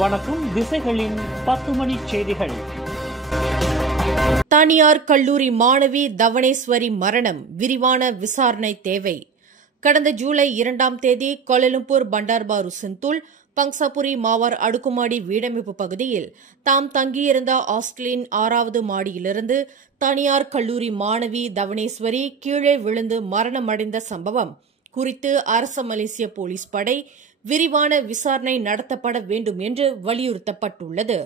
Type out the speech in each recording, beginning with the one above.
வணக்கம். திசைகளின் 10 மணி செய்திகள். தனியார் கல்லூரி மாணவி தவனேஸ்வரி மரணம் விரிவான விசாரணை தேவை. கடந்த ஜூலை 2ஆம் தேதி கோலாலம்பூர் பண்டார்பாரு சிந்துல் பங்சாபுரி மாவார் அடுக்குமாடி வீடமைப்பு பகுதியில் தாம் தங்கியிருந்த ஹாஸ்டலின் 6வது மாடியிலிருந்து தனியார் கல்லூரி மாணவி தவனேஸ்வரி கீழே விழுந்து மரணமடைந்த சம்பவம் குறித்து அரச மலேசிய போலீஸ் படை விரிவான விசாரணை நடத்தப்பட வேண்டும் என்று வலியுறுத்தப்பட்டுள்ளது.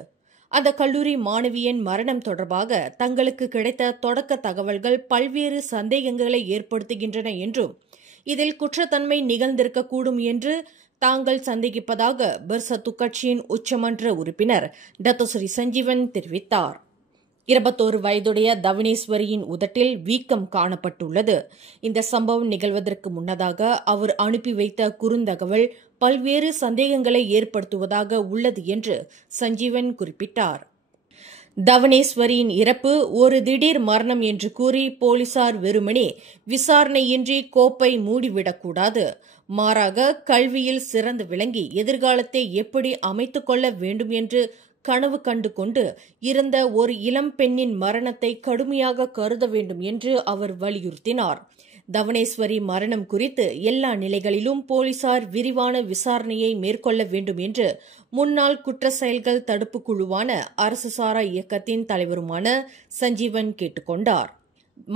அந்த கல்லூரி மாணவியின் மரணம் தொடர்பாக தங்களுக்கு கிடைத்த தொடக்க தகவல்கள் பல்வேறு சந்தேகங்களை ஏற்படுத்துகின்றன என்றும் இதில் குற்றத்தன்மை நிகழ்ந்திருக்கக்கூடும் என்று தாங்கள் சந்தேகிப்பதாக பெர்சத்து கட்சியின் உச்சமன்ற உறுப்பினர் டத்தோஸ்ரீ சஞ்சீவன் தெரிவித்தார். 21 வயதுடைய தவனேஸ்வரியின் உதட்டில் வீக்கம் காணப்பட்டுள்ளது. இந்த சம்பவம் நிகழ்வதற்கு முன்னதாக அவர் அனுப்பி வைத்த குறுந்தகவல் பல்வேறு சந்தேகங்களை ஏற்படுத்துவதாக உள்ளது என்று சஞ்சீவன் குறிப்பிட்டார். தவனேஸ்வரியின் இறப்பு ஒரு திடீர் மரணம் என்று கூறி போலீசார் வெறுமனே விசாரணையின்றி கோப்பை மூடிவிடக்கூடாது. மாறாக கல்வியில் சிறந்து விளங்கி எதிர்காலத்தை எப்படி அமைத்துக் கொள்ள வேண்டும் என்று கனவு கண்டு கொண்டு இருந்த ஒரு இளம் பெண்ணின் மரணத்தை கடுமையாக கருத வேண்டும் என்று அவர் வலியுறுத்தினார். தவனேஸ்வரி மரணம் குறித்து எல்லா நிலைகளிலும் போலீசார் விரிவான விசாரணையை மேற்கொள்ள வேண்டும் என்று முன்னாள் குற்ற செயல்கள் தடுப்பு குழுவான அரசு சாரா இயக்கத்தின் தலைவருமான சஞ்சீவன் கேட்டுக் கொண்டார்.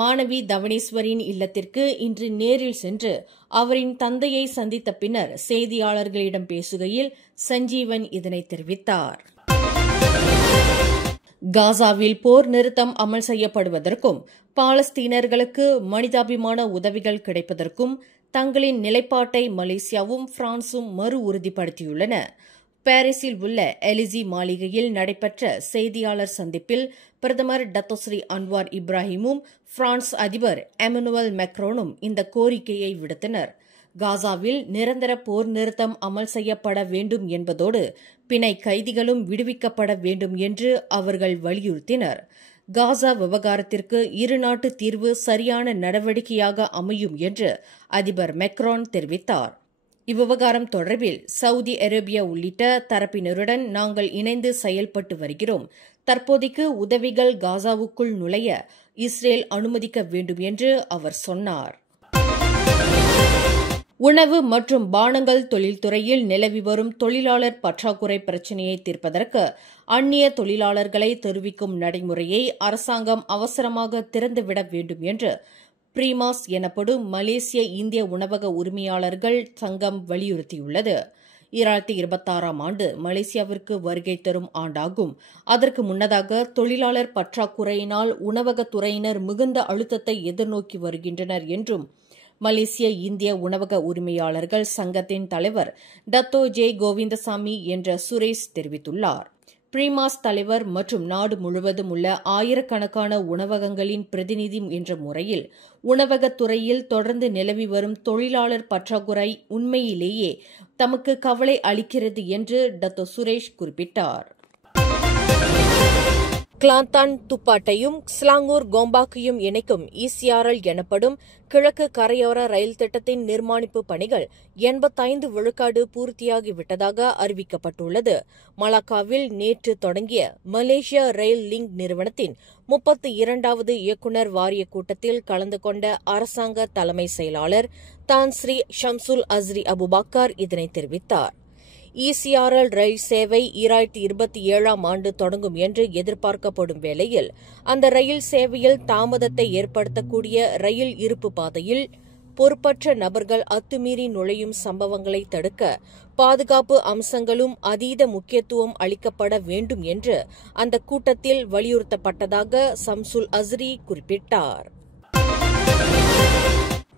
மாணவி தவனேஸ்வரியின் இல்லத்திற்கு இன்று நேரில் சென்று அவரின் தந்தையை சந்தித்த பின்னர் செய்தியாளர்களிடம் பேசுகையில் சஞ்சீவன் இதனை தெரிவித்தார். காசாவில் போர் நிறுத்தம் அமல் செய்யப்படுவதற்கும் பாலஸ்தீனர்களுக்கு மனிதாபிமான உதவிகள் கிடைப்பதற்கும் தங்களின் நிலைப்பாட்டை மலேசியாவும் பிரான்சும் மறு உறுதிப்படுத்தியுள்ளன. பாரிஸில் உள்ள எலிசி மாளிகையில் நடைபெற்ற செய்தியாளர் சந்திப்பில் பிரதமர் டத்தோஸ்ரீ அன்வார் இப்ராஹிமும் பிரான்ஸ் அதிபர் எமனுவல் மேக்ரோனும் இந்த கோரிக்கையை விடுத்தனர். காசாவில் நிரந்தர போர் நிறுத்தம் அமல் செய்யப்பட வேண்டும் என்பதோடு பிணை கைதிகளும் விடுவிக்கப்பட வேண்டும் என்று அவர்கள் வலியுறுத்தினர். காசா விவகாரத்திற்கு இருநாட்டு தீர்வு சரியான நடவடிக்கையாக அமையும் என்று அதிபர் மேக்ரான் தெரிவித்தார். இவ்விவகாரம் தொடர்பில் சவுதி அரேபியா உள்ளிட்ட தரப்பினருடன் நாங்கள் இணைந்து செயல்பட்டு வருகிறோம். தற்போதைக்கு உதவிகள் காசாவுக்குள் நுழைய இஸ்ரேல் அனுமதிக்க வேண்டும் என்று அவர் சொன்னார். உணவு மற்றும் பானங்கள் தொழில்துறையில் நிலவி வரும் தொழிலாளர் பற்றாக்குறை பிரச்சினையை தீர்ப்பதற்கு அந்நிய தொழிலாளர்களை தெரிவிக்கும் நடைமுறையை அரசாங்கம் அவசரமாக திறந்துவிட வேண்டும் என்று பிரீமாஸ் எனப்படும் மலேசிய இந்திய உணவக உரிமையாளர்கள் சங்கம் வலியுறுத்தியுள்ளது. 2026ஆம் ஆண்டு மலேசியாவிற்கு வருகை தரும் ஆண்டாகும். அதற்கு முன்னதாக தொழிலாளர் பற்றாக்குறையினால் உணவகத்துறையினர் மிகுந்த அழுத்தத்தை எதிர்நோக்கி வருகின்றனர் என்றும் மலேசிய இந்திய உணவக உரிமையாளர்கள் சங்கத்தின் தலைவர் டத்தோ ஜே கோவிந்தசாமி என்ற சுரேஷ் தெரிவித்துள்ளார். பிரீமாஸ் தலைவர் மற்றும் நாடு முழுவதும் உள்ள ஆயிரக்கணக்கான உணவகங்களின் பிரதிநிதி என்ற முறையில் உணவகத்துறையில் தொடர்ந்து நிலவி வரும் தொழிலாளர் பற்றாக்குறை உண்மையிலேயே தமக்கு கவலை அளிக்கிறது என்று டத்தோ சுரேஷ் குறிப்பிட்டார். கிளாந்தான் துப்பாட்டையும் ஸ்லாங்கூர் கோம்பாக்கையும் இணைக்கும் ECRL எனப்படும் கிழக்கு கரையோர ரயில் திட்டத்தின் நிர்மாணிப்பு பணிகள் 85 விழுக்காடு பூர்த்தியாகிவிட்டதாக அறிவிக்கப்பட்டுள்ளது. மலாக்காவில் நேற்று தொடங்கிய மலேசியா ரயில் லிங்க் நிறுவனத்தின் 32வது இயக்குநர் வாரிய கூட்டத்தில் கலந்து கொண்ட அரசாங்க தலைமை செயலாளர் தான் ஸ்ரீ ஷம்சுல் அஸ்ரி அபுபக்கர் இதனை தெரிவித்தார். ECRL ரயில் சேவை 2027ஆம் ஆண்டு தொடங்கும் என்று எதிர்பார்க்கப்படும் வேளையில் அந்த ரயில் சேவையில் தாமதத்தை ஏற்படுத்தக்கூடிய ரயில் இருப்பு பாதையில் பொறுப்பற்ற நபர்கள் அத்துமீறி நுழையும் சம்பவங்களை தடுக்க பாதுகாப்பு அம்சங்களும் அதீத முக்கியத்துவம் அளிக்கப்பட வேண்டும் என்று அந்த கூட்டத்தில் வலியுறுத்தப்பட்டதாக ஷம்சுல் அஸ்ரி குறிப்பிட்டார்.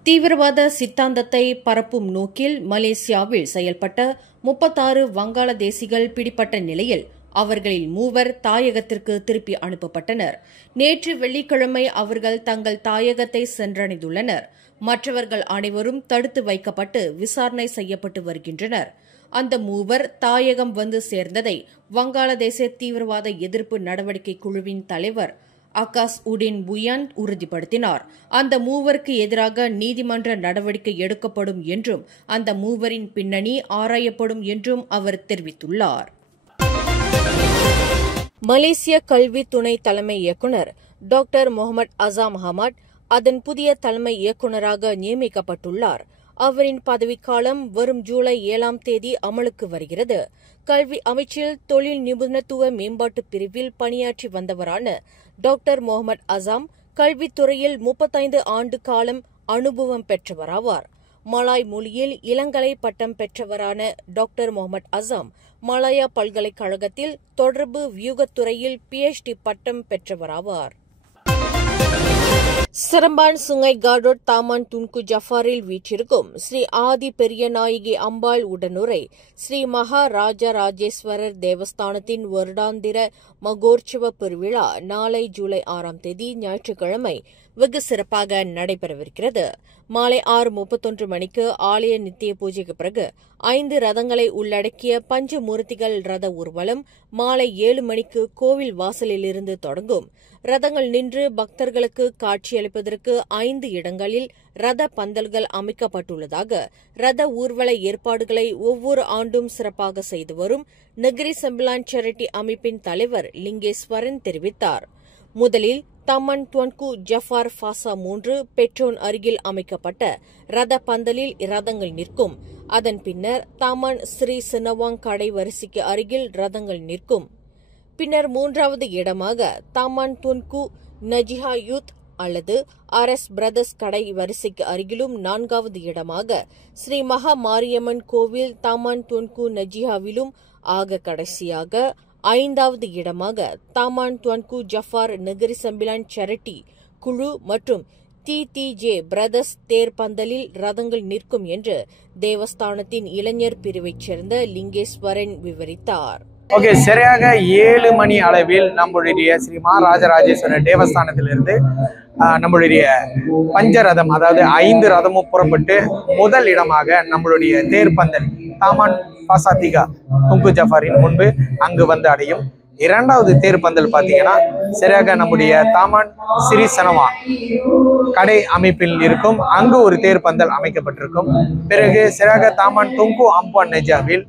தீவிரவாத சித்தாந்தத்தை பரப்பும் நோக்கில் மலேசியாவில் செயல்பட்ட 36 வங்காளதேசிகள் பிடிபட்ட நிலையில் அவர்களில் 3 தாயகத்திற்கு திருப்பி அனுப்பப்பட்டனர். நேற்று வெள்ளிக்கிழமை அவர்கள் தங்கள் தாயகத்தை சென்றடைந்துள்ளனர். மற்றவர்கள் அனைவரும் தடுத்து வைக்கப்பட்டு விசாரணை செய்யப்பட்டு வருகின்றனர். அந்த 3 தாயகம் வந்து சேர்ந்ததை வங்காளதேச தீவிரவாத எதிர்ப்பு நடவடிக்கை குழுவின் தலைவர் ஆகாஷ் உடின் புயான் உறுதிப்படுத்தினார். அந்த 3 எதிராக நீதிமன்ற நடவடிக்கை எடுக்கப்படும் என்றும் அந்த 3 பின்னணி ஆராயப்படும் என்றும் அவர் தெரிவித்துள்ளார். மலேசிய கல்வி துணை தலைமை இயக்குநர் டாக்டர் முகமது அசாம் அஹமட் அதன் புதிய தலைமை இயக்குநராக நியமிக்கப்பட்டுள்ளார். அவரின் பதவிக்காலம் வரும் ஜூலை 7ஆம் தேதி அமலுக்கு வருகிறது. கல்வி அமைச்சில் தொழில் நிபுணத்துவ மேம்பாட்டு பிரிவில் பணியாற்றி வந்தவரான டாக்டர் முகமது அசாம் கல்வித்துறையில் 35 ஆண்டு காலம் அனுபவம் பெற்றவராவார். மலாய் மொழியில் இளங்கலை பட்டம் பெற்றவரான டாக்டர் முகமது அசாம் மலாயா பல்கலைக்கழகத்தில் தொடர்பு வியூகத்துறையில் PhD பட்டம் பெற்றவராவார். சிரம்பான் சுங்கை காடோட் தாமான் துன்கு ஜஃபாரில் வீற்றிருக்கும் ஸ்ரீ ஆதி பெரியநாயகி அம்பாள் உடனுரை ஸ்ரீ மகா ராஜராஜேஸ்வரர் தேவஸ்தானத்தின் வருடாந்திர மகோற்சவ பெருவிழா நாளை ஜூலை 6ஆம் தேதி ஞாயிற்றுக்கிழமை வெகு சிறப்பாக நடைபெறவிருக்கிறது. மாலை 6:31 மணிக்கு ஆலய நித்திய பூஜைக்கு பிறகு 5 ரதங்களை உள்ளடக்கிய பஞ்சமூர்த்திகள் ரத ஊர்வலம் மாலை 7 மணிக்கு கோவில் வாசலிலிருந்து தொடங்கும். ரதங்கள் நின்று பக்தர்களுக்கு காட்சியளிப்பதற்கு 5 இடங்களில் ரத பந்தல்கள் அமைக்கப்பட்டுள்ளதாக ரத ஊர்வல ஏற்பாடுகளை ஒவ்வொரு ஆண்டும் சிறப்பாக செய்து வரும் நெகிரி செம்பிலான் சேரிட்டி அமைப்பின் தலைவர் லிங்கேஸ்வரன் தெரிவித்தார். முதலில் தமன் துவன்கு ஜஃபார் ஃபாசா 3 பெட்ரோன் அருகில் அமைக்கப்பட்ட ரத பந்தலில் ரதங்கள் நிற்கும். அதன் பின்னர் தாமான் ஸ்ரீ சினவாங் கடை வரிசைக்கு அருகில் ரதங்கள் நிற்கும். பின்னர் 3வது இடமாக தாமான் துன்கு நஜிஹா யூத் அல்லது RS பிரதர்ஸ் கடை வரிசைக்கு அருகிலும் 4வது இடமாக ஸ்ரீ மகா மாரியம்மன் கோவில் தாமான் துன்கு நஜிஹாவிலும் ஆக கடைசியாக 5வது இடமாக Taman Tuanku Jaafar Negeri Sembilan charity குழு மற்றும் TTJ பிரதர்ஸ் தேர் பந்தலில் ரதங்கள் நிற்கும் என்று தேவஸ்தானத்தின் இளைஞர் பிரிவைச் சேர்ந்த லிங்கேஸ்வரன் விவரித்தார். சரியாக 7 மணி அளவில் நம்மளுடைய ஸ்ரீ மகாராஜராஜேஸ்வரர் தேவஸ்தானத்திலிருந்து நம்மளுடைய பஞ்சரதம் அதாவது 5 ரதமும் புறப்பட்டு முதல் இடமாக நம்மளுடைய தேர்பந்தல் தாமான் பாசாத்திகா துங்கு ஜஃபாரின் முன்பு அங்கு வந்து அடையும். 2வது தேர்பந்தல் பார்த்தீங்கன்னா சரியாக நம்முடைய தாமான் ஸ்ரீ சனவா கடை அமைப்பில் இருக்கும். அங்கு ஒரு தேர்பந்தல் அமைக்கப்பட்டிருக்கும். பிறகு சரியாக தாமான் துங்கு அம்பான் நெஜாவில்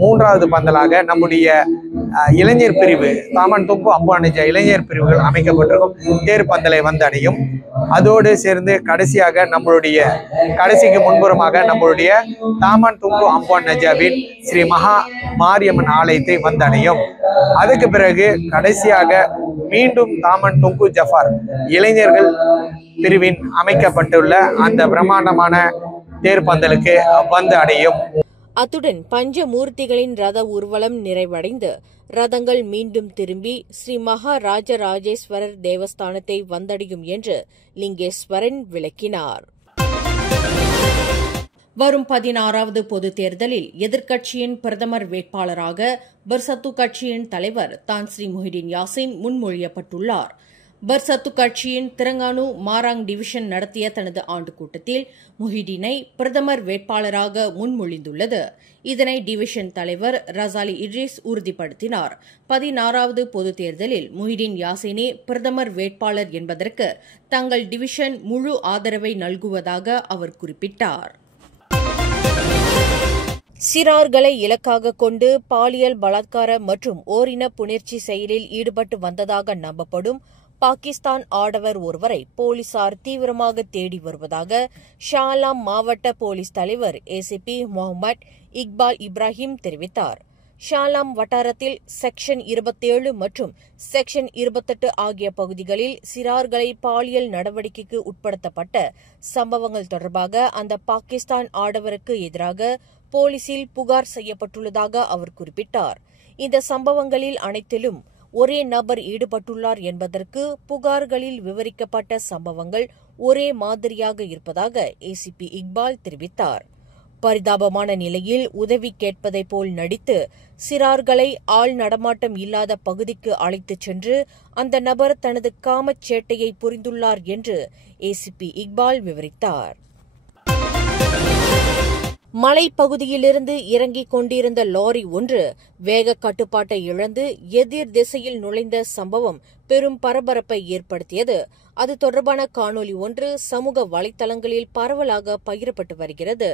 3வது பந்தலாக நம்முடைய இளைஞர் பிரிவு தாமான் துங்கு அம்பான் நெஜா இளைஞர் பிரிவுகள் அமைக்கப்பட்டிருக்கும் தேர்பந்தலை வந்து அடையும். அதோடு சேர்ந்து கடைசியாக நம்மளுடைய கடைசிக்கு முன்புறமாக நம்மளுடைய தாமான் துங்கு அம்பான் நெஜாவில் ஸ்ரீ மகா மாரியம்மன் ஆலயத்தை வந்து அடையும். அதுக்கு பிறகு கடைசியாக மீண்டும் தாமான் துங்கு ஜஃபார் இளைஞர்கள் பிரிவின் அமைக்கப்பட்டுள்ள அந்த பிரம்மாண்டமான தேர்பந்தலுக்கு வந்து அடையும். அத்துடன் பஞ்சமூர்த்திகளின் ரத ஊர்வலம் நிறைவடைந்து ரதங்கள் மீண்டும் திரும்பி ஸ்ரீ மகா ராஜராஜேஸ்வரர் தேவஸ்தானத்தை வந்தடையும் என்று லிங்கேஸ்வரன் விளக்கினார். வரும் 16வது பொதுத் தேர்தலில் எதிர்க்கட்சியின் பிரதமர் வேட்பாளராக பர்சத்து கட்சியின் தலைவர் தான் ஸ்ரீ முஹிடின் யாசின் முன்மொழியப்பட்டுள்ளார். பர்சத்து கட்சியின் திரங்கானு மாராங் டிவிஷன் நடத்திய தனது ஆண்டு கூட்டத்தில் முஹிடினை பிரதமர் வேட்பாளராக முன்மொழிந்துள்ளது. இதனை டிவிஷன் தலைவர் ரசாலி இட்ரிஸ் உறுதிப்படுத்தினார். 16வது பொதுத் தேர்தலில் முஹிடின் யாசினே பிரதமர் வேட்பாளர் என்பதற்கு தங்கள் டிவிஷன் முழு ஆதரவை நல்குவதாக அவர் குறிப்பிட்டார். சிறார்களை இலக்காக கொண்டு பாலியல் பலாத்கார மற்றும் ஓரின புணர்ச்சி செயலில் ஈடுபட்டு வந்ததாக நம்பப்படும் பாகிஸ்தான் ஆடவர் ஒருவரை போலீசார் தீவிரமாக தேடி வருவதாக ஷாலாம் மாவட்ட போலீஸ் தலைவர் ACP முகமது இக்பால் இப்ராஹிம் தெரிவித்தார். ஷாலாம் வட்டாரத்தில் செக்ஷன் 27 மற்றும் செக்ஷன் 28 ஆகிய பகுதிகளில் சிறார்களை பாலியல் நடவடிக்கைக்கு உட்படுத்தப்பட்ட சம்பவங்கள் தொடர்பாக அந்த பாகிஸ்தான் ஆடவருக்கு எதிராக போலீசில் புகார் செய்யப்பட்டுள்ளதாக அவர் குறிப்பிட்டார். இந்த சம்பவங்களில் அனைத்திலும் ஒரே நபர் ஈடுபட்டுள்ளார் என்பதற்கு புகார்களில் விவரிக்கப்பட்ட சம்பவங்கள் ஒரே மாதிரியாக இருப்பதாக ACP இக்பால் தெரிவித்தார். பரிதாபமான நிலையில் உதவி கேட்பதை போல் நடித்து சிறார்களை ஆள் நடமாட்டம் இல்லாத பகுதிக்கு அழைத்துச் சென்று அந்த நபர் தனது காமச் சேட்டையை புரிந்துள்ளார் என்று ACP இக்பால் விவரித்தார். மலைப்பகுதியிலிருந்து இறங்கிக் கொண்டிருந்த லாரி ஒன்று வேக கட்டுப்பாட்டை இழந்து எதிர் திசையில் நுழைந்த சம்பவம் பெரும் பரபரப்பை ஏற்படுத்தியது. அது தொடர்பான காணொலி ஒன்று சமூக வலைதளங்களில் பரவலாக பகிரப்பட்டு வருகிறது.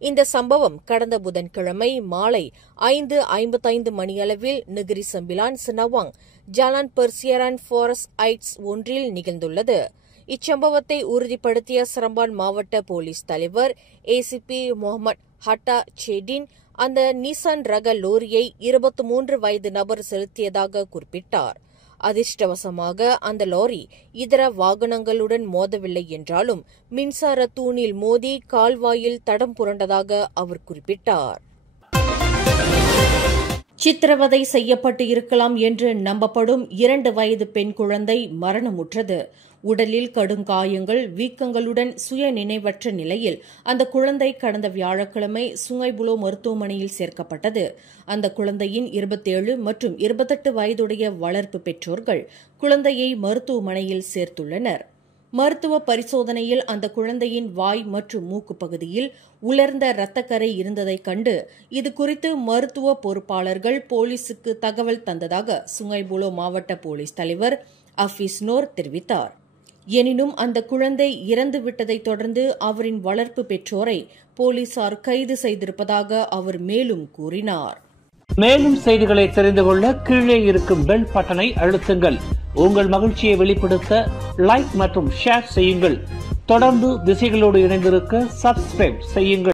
இந்த சம்பவம் கடந்த புதன்கிழமை மாலை 5:55 மணியளவில் Negeri Sembilan Senawang Jalan Persiaran Forest Heights ஒன்றில் நிகழ்ந்துள்ளது. இச்சம்பவத்தை உறுதிப்படுத்திய சரம்பான் மாவட்ட போலீஸ் தலைவர் ACP முகமது ஹட்டா சேடின் அந்த நிசான் ரக லோரியை 23 வயது நபர் செலுத்தியதாக குறிப்பிட்டார். அதிர்ஷ்டவசமாக அந்த லாரி இதர வாகனங்களுடன் மோதவில்லை என்றாலும் மின்சார தூணில் மோதி கால்வாயில் தடம் புரண்டதாக அவர் குறிப்பிட்டார். சித்திரவதை செய்யப்பட்டு இருக்கலாம் என்று நம்பப்படும் 2 வயது பெண் குழந்தை மரணமுற்றது. உடலில் கடுங்காயங்கள், வீக்கங்களுடன் சுய நினைவற்ற நிலையில் அந்த குழந்தை கடந்த வியாழக்கிழமை சுங்கைபுலோ மருத்துவமனையில் சேர்க்கப்பட்டது. அந்த குழந்தையின் 27 மற்றும் 28 வயதுடைய வளர்ப்பு பெற்றோர்கள் குழந்தையை மருத்துவமனையில் சேர்த்துள்ளனர். மருத்துவ பரிசோதனையில் அந்த குழந்தையின் வாய் மற்றும் மூக்கு பகுதியில் உலர்ந்த இரத்தக்கரை இருந்ததைக் கண்டு இதுகுறித்து மருத்துவ பொறுப்பாளர்கள் போலீசுக்கு தகவல் தந்ததாக சுங்கைபுலோ மாவட்ட போலீஸ் தலைவர் அஃபீஸ் நோர் தெரிவித்தார். எனினும் அந்த குழந்தை இறந்துவிட்டதைத் தொடர்ந்து அவரின் வளர்ப்பு பெற்றோரை போலீசார் கைது செய்திருப்பதாக அவர் மேலும் கூறினார். மேலும் செய்திகளை தெரிந்து கொள்ள கீழே இருக்கும் பெல் பட்டனை அழுத்துங்கள். உங்கள் மகிழ்ச்சியை வெளிப்படுத்த லைக் மற்றும் ஷேர் செய்யுங்கள். தொடர்ந்து திசைகளோடு இணைந்திருக்க சப்ஸ்கிரைப் செய்யுங்கள்.